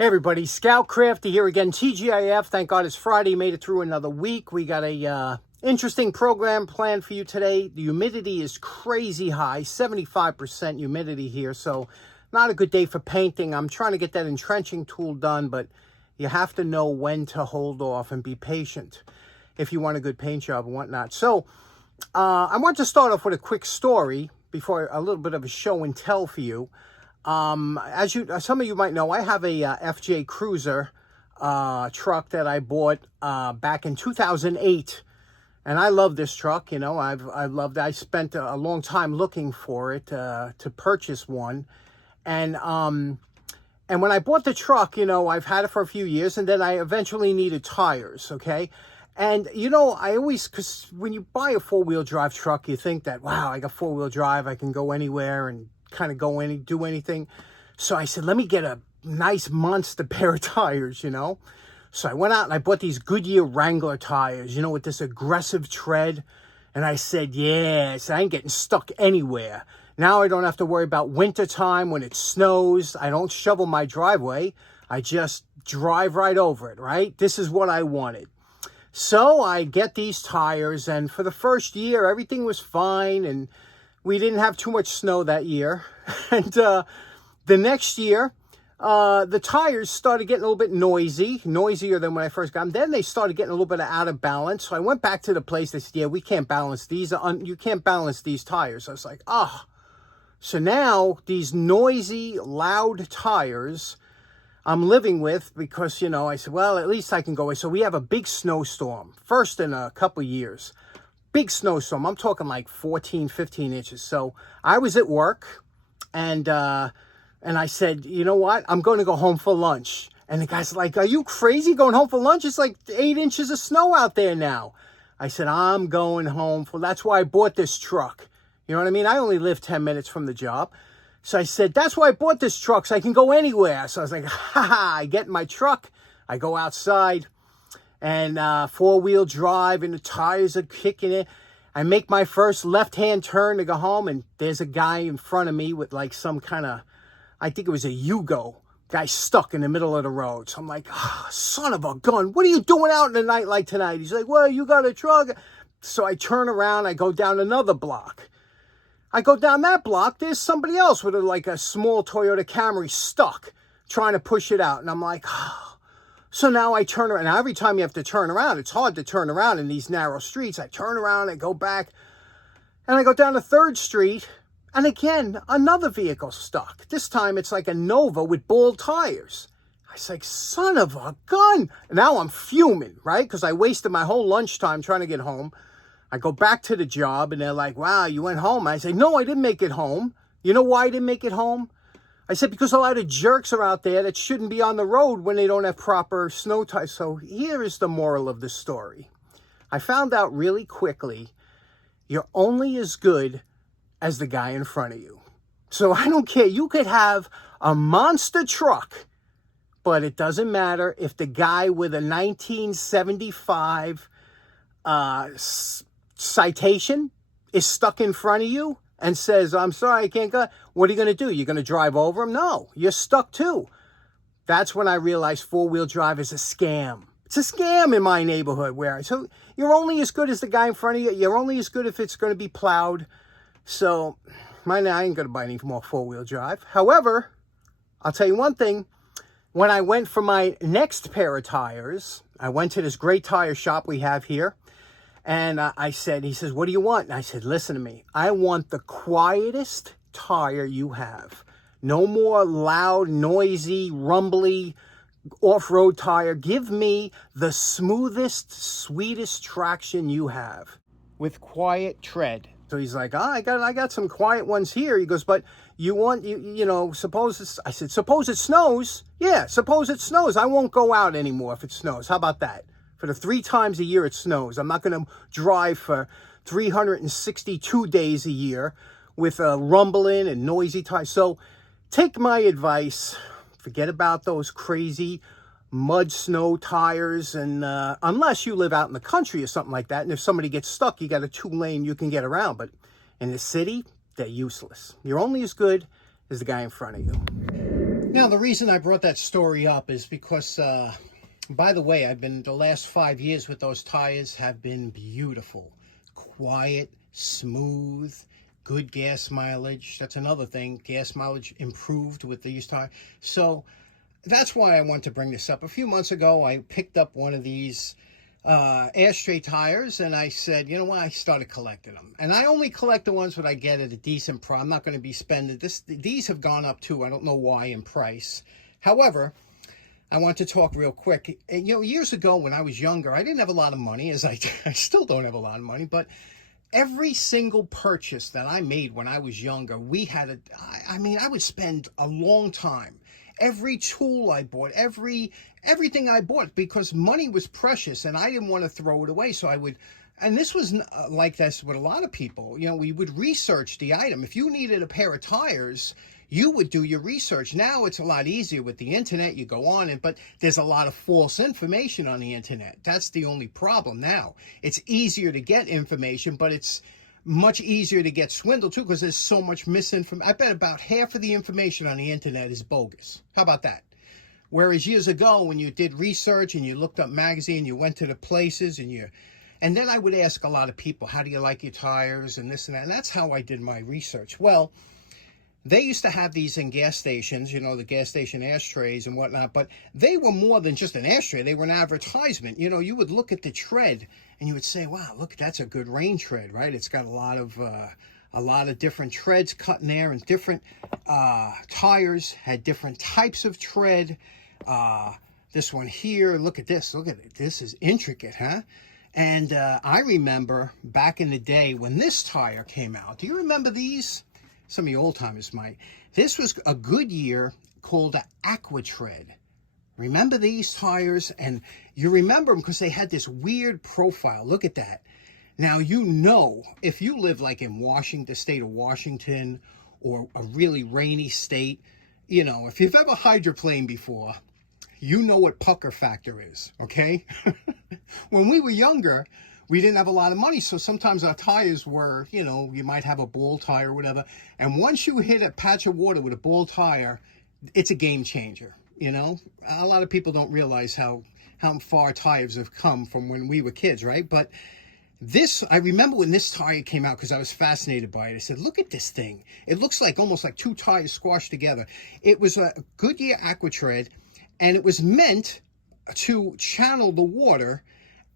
Hey everybody, Scout Crafty here again, TGIF. Thank God it's Friday, made it through another week. We got a interesting program planned for you today. The humidity is crazy high, 75% humidity here, so not a good day for painting. I'm trying to get that entrenching tool done, but you have to know when to hold off and be patient if you want a good paint job and whatnot. So I want to start off with a quick story before a little bit of a show and tell for you. As some of you might know, I have a FJ Cruiser truck that I bought back in 2008, and I love this truck. You know, I spent a long time looking for it to purchase one, and when I bought the truck, you know, I've had it for a few years, and then I eventually needed tires. Okay. And, you know, because when you buy a four-wheel drive truck, you think that, wow, I got four-wheel drive, I can go anywhere and kind of do anything. So I said, let me get a nice monster pair of tires, you know. So I went out and I bought these Goodyear Wrangler tires, you know, with this aggressive tread. And I said, yes, I ain't getting stuck anywhere. Now I don't have to worry about winter time when it snows. I don't shovel my driveway. I just drive right over it, right? This is what I wanted. So I get these tires, and for the first year, everything was fine, and we didn't have too much snow that year. And the next year, the tires started getting a little bit noisier than when I first got them. Then they started getting a little bit out of balance. So I went back to the place. They said, yeah, we can't balance these. You can't balance these tires. I was like, ah. Oh. So now these noisy, loud tires I'm living with, because, you know, I said, well, at least I can go away. So we have a big snowstorm, first in a couple of years. Big snowstorm. I'm talking like 14, 15 inches. So I was at work, and I said, you know what? I'm going to go home for lunch. And the guy's like, are you crazy going home for lunch? It's like 8 inches of snow out there now. I said, I'm going home that's why I bought this truck. You know what I mean? I only live 10 minutes from the job. So I said, that's why I bought this truck, so I can go anywhere. So I was like, I get in my truck, I go outside, and four-wheel drive, and the tires are kicking it. I make my first left-hand turn to go home, and there's a guy in front of me with like some kind of, I think it was a Yugo, guy stuck in the middle of the road. So I'm like, oh, son of a gun, what are you doing out in the night like tonight? He's like, well, you got a truck. So I turn around, I go down another block. I go down that block, there's somebody else with like a small Toyota Camry stuck, trying to push it out. And I'm like, oh. So now I turn around. Now, every time you have to turn around, it's hard to turn around in these narrow streets. I turn around, I go back, and I go down to 3rd Street, and again, another vehicle stuck. This time it's like a Nova with bald tires. I was like, son of a gun. And now I'm fuming, right? Because I wasted my whole lunchtime trying to get home. I go back to the job, and they're like, wow, you went home. I say, no, I didn't make it home. You know why I didn't make it home? I said, because a lot of jerks are out there that shouldn't be on the road when they don't have proper snow tires. So here is the moral of the story. I found out really quickly, you're only as good as the guy in front of you. So I don't care. You could have a monster truck, but it doesn't matter if the guy with a 1975 citation is stuck in front of you and says, I'm sorry, I can't go. What are you going to do? You're going to drive over him? No, you're stuck too. That's when I realized four-wheel drive is a scam. It's a scam in my neighborhood. So you're only as good as the guy in front of you. You're only as good if it's going to be plowed. So I ain't going to buy any more four-wheel drive. However, I'll tell you one thing. When I went for my next pair of tires, I went to this great tire shop we have here. And I said, he says, what do you want? And I said, listen to me. I want the quietest tire you have. No more loud, noisy, rumbly off-road tire. Give me the smoothest, sweetest traction you have with quiet tread. So he's like, I got some quiet ones here. He goes, but you want, you know, I said, suppose it snows. Yeah, suppose it snows. I won't go out anymore if it snows. How about that? For the 3 times a year it snows. I'm not going to drive for 362 days a year with a rumbling and noisy tires. So take my advice. Forget about those crazy mud snow tires. And unless you live out in the country or something like that. And if somebody gets stuck, you got a 2-lane you can get around. But in the city, they're useless. You're only as good as the guy in front of you. Now, the reason I brought that story up is because, by the way, the last 5 years with those tires have been beautiful. Quiet, smooth, good gas mileage. That's another thing. Gas mileage improved with these tires. So that's why I want to bring this up. A few months ago, I picked up one of these ashtray tires, and I said, you know what, I started collecting them. And I only collect the ones that I get at a decent price. I'm not going to be spending this. These have gone up too. I don't know why in price. However, I want to talk real quick. And, you know, years ago when I was younger, I didn't have a lot of money, as I still don't have a lot of money, but every single purchase that I made when I was younger, I would spend a long time. Every tool I bought, everything I bought, because money was precious and I didn't want to throw it away. So I would, and this was like this with a lot of people, you know, we would research the item. If you needed a pair of tires, you would do your research. Now it's a lot easier with the internet. You go on but there's a lot of false information on the internet. That's the only problem now. It's easier to get information, but it's much easier to get swindled too, because there's so much misinformation. I bet about half of the information on the internet is bogus. How about that? Whereas years ago, when you did research and you looked up magazine, you went to the places and then I would ask a lot of people, how do you like your tires and this and that? And that's how I did my research. Well, they used to have these in gas stations, you know, the gas station ashtrays and whatnot, but they were more than just an ashtray. They were an advertisement. You know, you would look at the tread and you would say, wow, look, that's a good rain tread, right? It's got a lot of different treads cut in there, and different tires had different types of tread. This one here, look at this. Look at it. This is intricate, huh? And I remember back in the day when this tire came out. Do you remember these? Some of you old timers might. This was a Goodyear called the Aqua Tread. Remember these tires? And you remember them because they had this weird profile. Look at that. Now, you know, if you live like in Washington, the state of Washington, or a really rainy state, you know, if you've ever hydroplaned before, you know what pucker factor is, okay? When we were younger, we didn't have a lot of money, so sometimes our tires were, you know, you might have a ball tire or whatever, and once you hit a patch of water with a ball tire, it's a game changer, you know? A lot of people don't realize how far tires have come from when we were kids, right? But this, I remember when this tire came out, because I was fascinated by it. I said, look at this thing. It looks like almost like two tires squashed together. It was a Goodyear Aqua Tread, and it was meant to channel the water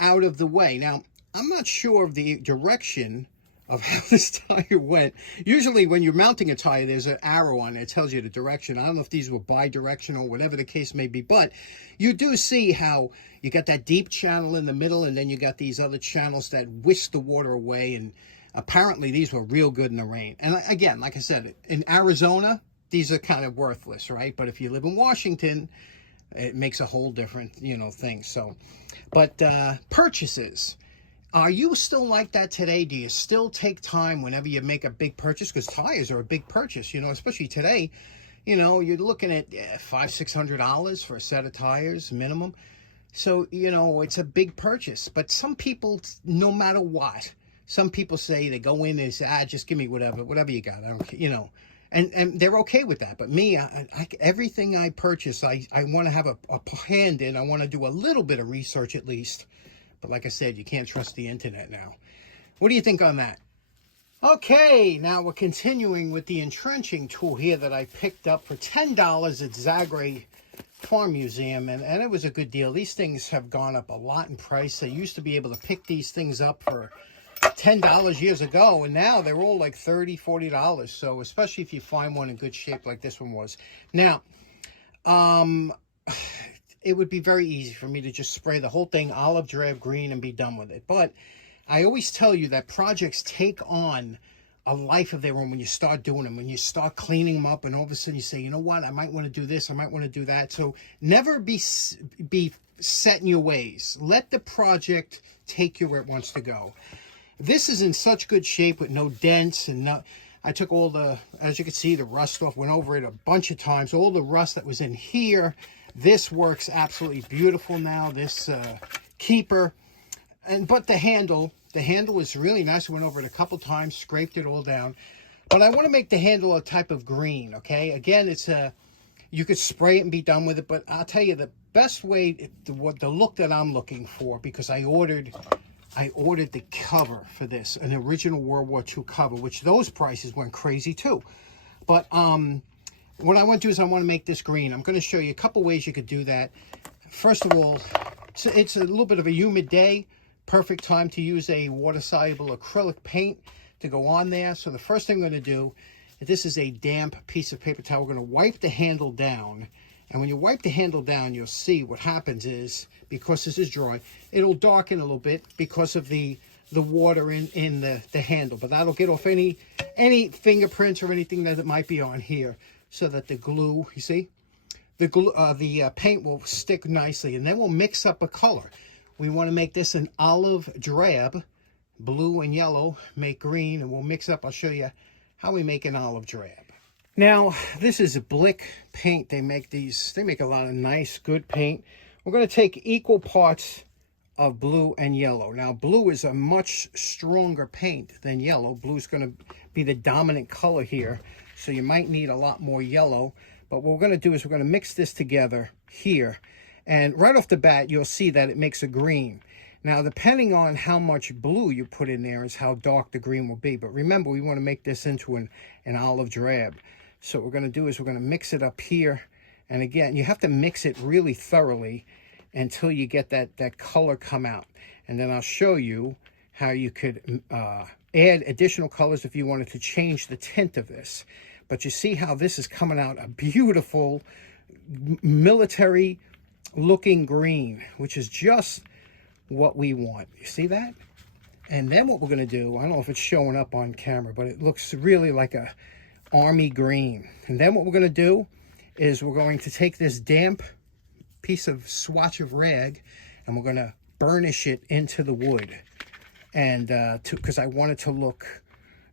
out of the way. Now, I'm not sure of the direction of how this tire went. Usually when you're mounting a tire, there's an arrow on it that tells you the direction. I don't know if these were bi-directional, whatever the case may be, but you do see how you got that deep channel in the middle, and then you got these other channels that whisk the water away, and apparently these were real good in the rain. And again, like I said, in Arizona, these are kind of worthless, right? But if you live in Washington, it makes a whole different, you know, thing. So, but purchases. Are you still like that today? Do you still take time whenever you make a big purchase? Because tires are a big purchase, you know, especially today. You know, you're looking at $500-600 for a set of tires minimum. So, you know, it's a big purchase. But some people, no matter what, some people say, they go in and say, just give me whatever you got. I don't care, you know. And they're okay with that. But me, everything I purchase, I want to have a hand in. I want to do a little bit of research at least. But like I said, you can't trust the internet now. What do you think on that? Okay, now we're continuing with the entrenching tool here that I picked up for $10 at Zagre Farm Museum. And it was a good deal. These things have gone up a lot in price. I used to be able to pick these things up for $10 years ago, and now they're all like $30-40. So especially if you find one in good shape like this one was. Now, it would be very easy for me to just spray the whole thing olive drab green and be done with it. But I always tell you that projects take on a life of their own when you start doing them, when you start cleaning them up, and all of a sudden you say, you know what, I might want to do this, I might want to do that. So never be set in your ways. Let the project take you where it wants to go. This is in such good shape with no dents and no, I took all the, as you can see, the rust off, went over it a bunch of times. All the rust that was in here, this works absolutely beautiful now, this keeper. But the handle is really nice. I went over it a couple times, scraped it all down. But I want to make the handle a type of green, okay? Again, it's You could spray it and be done with it, but I'll tell you the best way, the look that I'm looking for, because I ordered the cover for this, an original World War II cover, which those prices went crazy too. But what I want to do is I want to make this green. I'm going to show you a couple ways you could do that. First of all, it's a little bit of a humid day. Perfect time to use a water-soluble acrylic paint to go on there. So the first thing I'm going to do, this is a damp piece of paper towel. We're going to wipe the handle down. And when you wipe the handle down, you'll see what happens is, because this is dry, it'll darken a little bit because of the water in the handle. But that'll get off any fingerprints or anything that it might be on here, so that the glue, you see, the paint will stick nicely. And then we'll mix up a color. We want to make this an olive drab, blue and yellow, make green, and we'll mix up. I'll show you how we make an olive drab. Now, this is a Blick paint. They make a lot of nice, good paint. We're going to take equal parts of blue and yellow. Now, blue is a much stronger paint than yellow. Blue is going to be the dominant color here, so you might need a lot more yellow. But what we're going to do is we're going to mix this together here. And right off the bat, you'll see that it makes a green. Now, depending on how much blue you put in there is how dark the green will be. But remember, we want to make this into an olive drab. So what we're going to do is we're going to mix it up here. And again, you have to mix it really thoroughly until you get that color come out. And then I'll show you how you could add additional colors if you wanted to change the tint of this. But you see how this is coming out a beautiful military looking green, which is just what we want. You see that? And then what we're going to do, I don't know if it's showing up on camera, but it looks really like a army green. And then what we're going to do is we're going to take this damp piece of swatch of rag and we're going to burnish it into the wood. And because I want it to look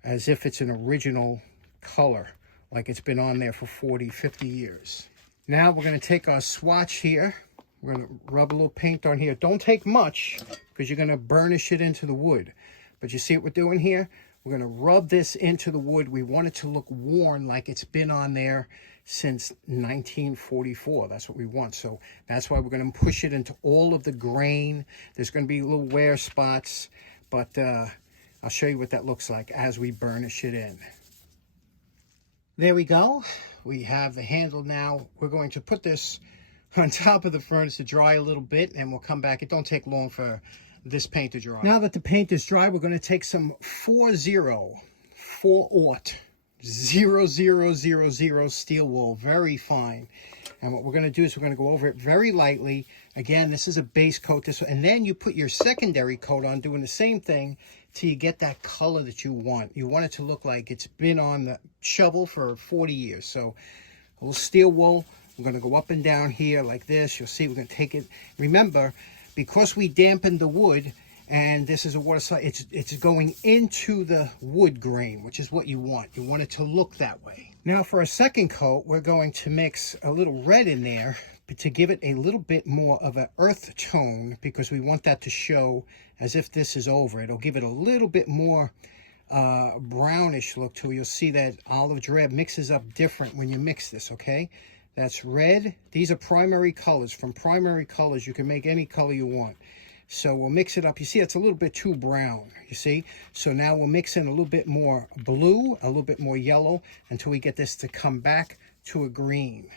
as if it's an original color, like it's been on there for 40, 50 years. Now we're going to take our swatch here. We're going to rub a little paint on here. Don't take much because you're going to burnish it into the wood. But you see what we're doing here? We're going to rub this into the wood. We want it to look worn, like it's been on there since 1944. That's what we want. So that's why we're going to push it into all of the grain. There's going to be little wear spots, but I'll show you what that looks like as we burnish it in. There we go. We have the handle now. We're going to put this on top of the furnace to dry a little bit, and we'll come back. It don't take long for this paint to dry. Now that the paint is dry, we're going to take some 40 steel wool, very fine. And what we're going to do is we're going to go over it very lightly. Again, this is a base coat, and then you put your secondary coat on, doing the same thing till you get that color that you want. You want it to look like it's been on the shovel for 40 years. So a little steel wool. We're going to go up and down here like this. You'll see we're going to take it. Remember, because we dampened the wood, and this is a water slide, it's going into the wood grain, which is what you want. You want it to look that way. Now for a second coat, we're going to mix a little red in there to give it a little bit more of an earth tone, because we want that to show as if this is over. It'll give it a little bit more brownish look to it. You'll see that olive drab mixes up different when you mix this, okay? That's red. These are primary colors. From primary colors, you can make any color you want. So we'll mix it up. You see, it's a little bit too brown, you see? So now we'll mix in a little bit more blue, a little bit more yellow, until we get this to come back to a green.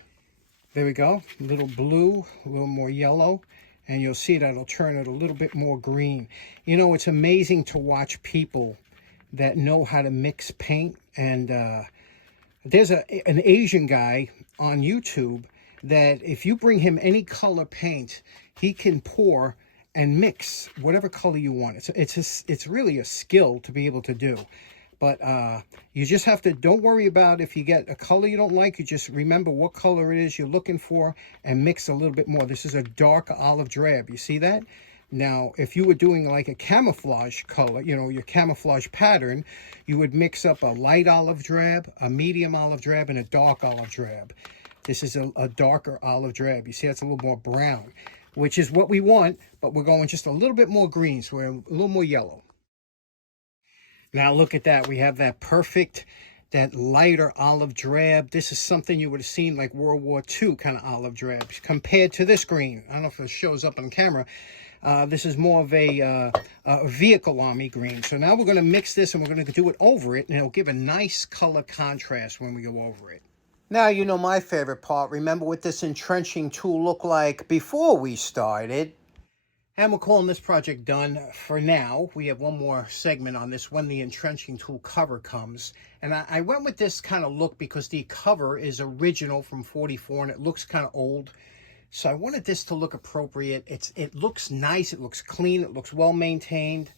There we go. A little blue, a little more yellow, and you'll see that it'll turn it a little bit more green. You know, it's amazing to watch people that know how to mix paint. And there's an Asian guy on YouTube that if you bring him any color paint, he can pour and mix whatever color you want. It's really a skill to be able to do. But you just have to, don't worry about if you get a color you don't like. You just remember what color it is you're looking for and mix a little bit more. This is a dark olive drab. You see that? Now, if you were doing like a camouflage color, you know, your camouflage pattern, you would mix up a light olive drab, a medium olive drab, and a dark olive drab. This is a darker olive drab. You see, that's a little more brown, which is what we want, but we're going just a little bit more green, so we're a little more yellow. Now look at that. We have that perfect that lighter olive drab. This is something you would have seen like World War II kind of olive drab compared to this green. I don't know if it shows up on camera. This is more of a vehicle army green. So now we're going to mix this and we're going to do it over it, and it'll give a nice color contrast when we go over it. Now, you know my favorite part. Remember what this entrenching tool looked like before we started? And we're calling this project done for now. We have one more segment on this when the entrenching tool cover comes. And I went with this kind of look because the cover is original from 44 and it looks kind of old. So I wanted this to look appropriate. It looks nice, it looks clean, it looks well maintained.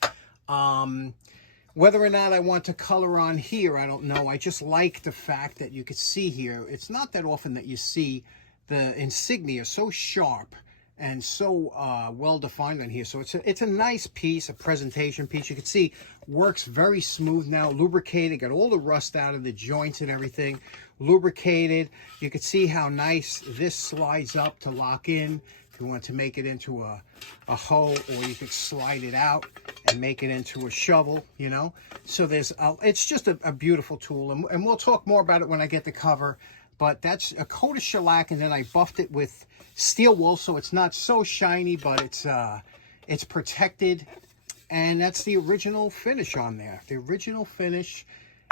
Whether or not I want to color on here, I don't know. I just like the fact that you could see here. It's not that often that you see the insignia so sharp and so well defined on here. So it's a nice piece, a presentation piece. You can see works very smooth now, lubricated, got all the rust out of the joints and everything, lubricated. You can see how nice this slides up to lock in if you want to make it into a hoe, or you could slide it out and make it into a shovel, you know. So there's it's just a beautiful tool, and we'll talk more about it when I get the cover. But that's a coat of shellac, and then I buffed it with steel wool, so it's not so shiny, but it's protected. And that's the original finish on there, the original finish.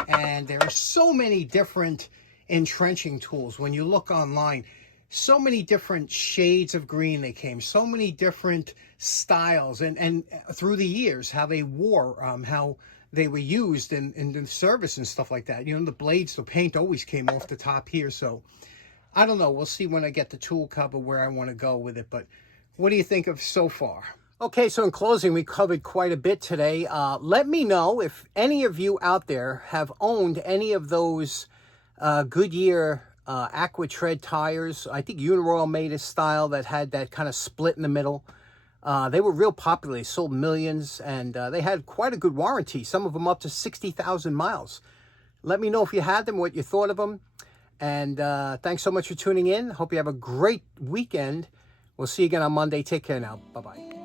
And there are so many different entrenching tools. When you look online, so many different shades of green they came, so many different styles, and through the years, how they wore, how they were used in the service and stuff like that. You know, the blades, the paint always came off the top here. So I don't know. We'll see when I get the tool cover where I want to go with it. But what do you think of so far? Okay, so in closing, we covered quite a bit today. Let me know if any of you out there have owned any of those Goodyear Aqua Tread tires. I think Uniroyal made a style that had that kind of split in the middle. They were real popular. They sold millions, and they had quite a good warranty. Some of them up to 60,000 miles. Let me know if you had them, what you thought of them. And thanks so much for tuning in. Hope you have a great weekend. We'll see you again on Monday. Take care now. Bye-bye.